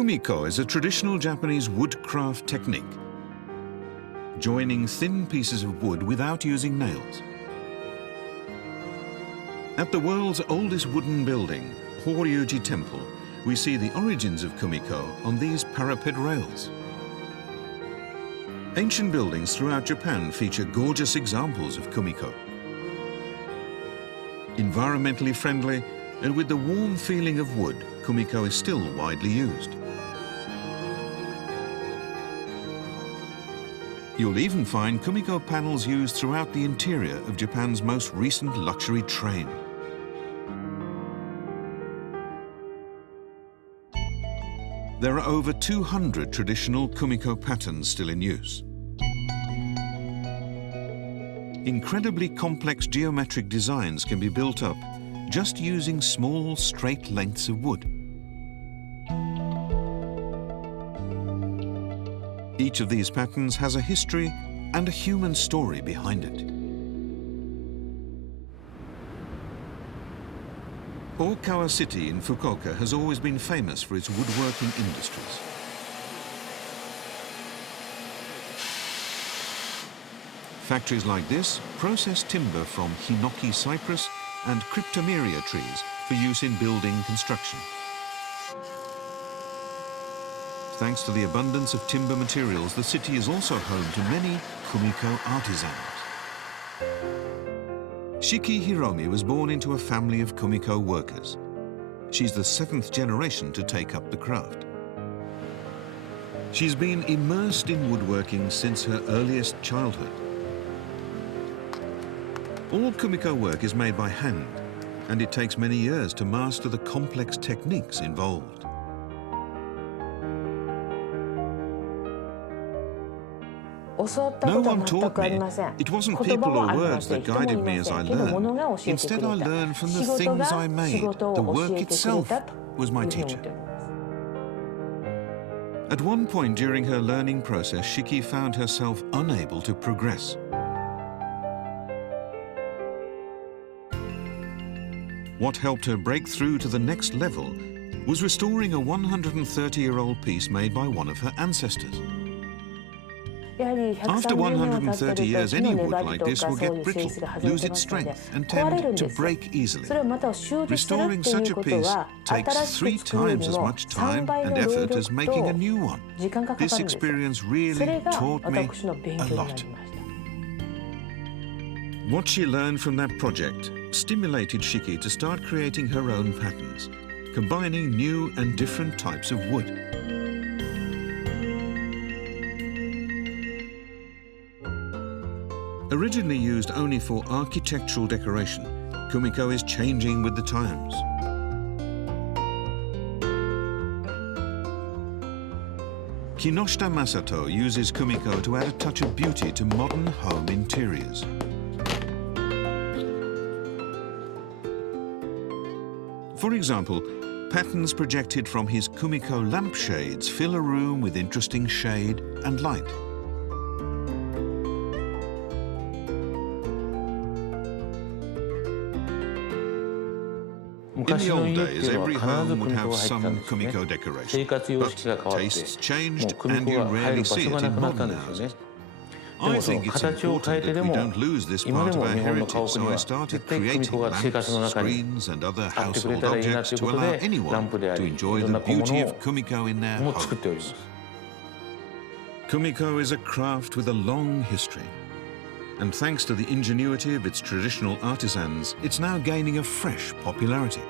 Kumiko is a traditional Japanese woodcraft technique, joining thin pieces of wood without using nails. At the world's oldest wooden building, Horyuji Temple, we see the origins of Kumiko on these parapet rails. Ancient buildings throughout Japan feature gorgeous examples of Kumiko. Environmentally friendly and with the warm feeling of wood, Kumiko is still widely used. You'll even find Kumiko panels used throughout the interior of Japan's most recent luxury train. There are over 200 traditional Kumiko patterns still in use. Incredibly complex geometric designs can be built up just using small, straight lengths of wood. Each of these patterns has a history and a human story behind it. Okawa City in Fukuoka has always been famous for its woodworking industries. Factories like this process timber from hinoki cypress and cryptomeria trees for use in building construction. Thanks to the abundance of timber materials, the city is also home to many Kumiko artisans. Shiki Hiromi was born into a family of Kumiko workers. She's the 7th generation to take up the craft. She's been immersed in woodworking since her earliest childhood. All Kumiko work is made by hand, and it takes many years to master the complex techniques involved. No one taught me. It wasn't people or words that guided me as I learned. Instead, I learned from the things I made. The work itself was my teacher. At one point during her learning process, Shiki found herself unable to progress. What helped her break through to the next level was restoring a 130-year-old piece made by one of her ancestors. After 130 years, any wood like this will get brittle, lose its strength, and tend to break easily. Restoring such a piece takes 3 times as much time and effort as making a new one. This experience really taught me a lot. What she learned from that project stimulated Shiki to start creating her own patterns, combining new and different types of wood. Originally used only for architectural decoration, Kumiko is changing with the times. Kinoshita Masato uses Kumiko to add a touch of beauty to modern home interiors. For example, patterns projected from his Kumiko lampshades fill a room with interesting shade and light. In the old days, every home would have some Kumiko decoration, but tastes changed and you rarely see it in modern houses. I think it's important that we don't lose this part of our heritage, so I started creating lamps, screens and other household objects to allow anyone to enjoy the beauty of Kumiko in their homes. Kumiko is a craft with a long history, and thanks to the ingenuity of its traditional artisans, it's now gaining a fresh popularity.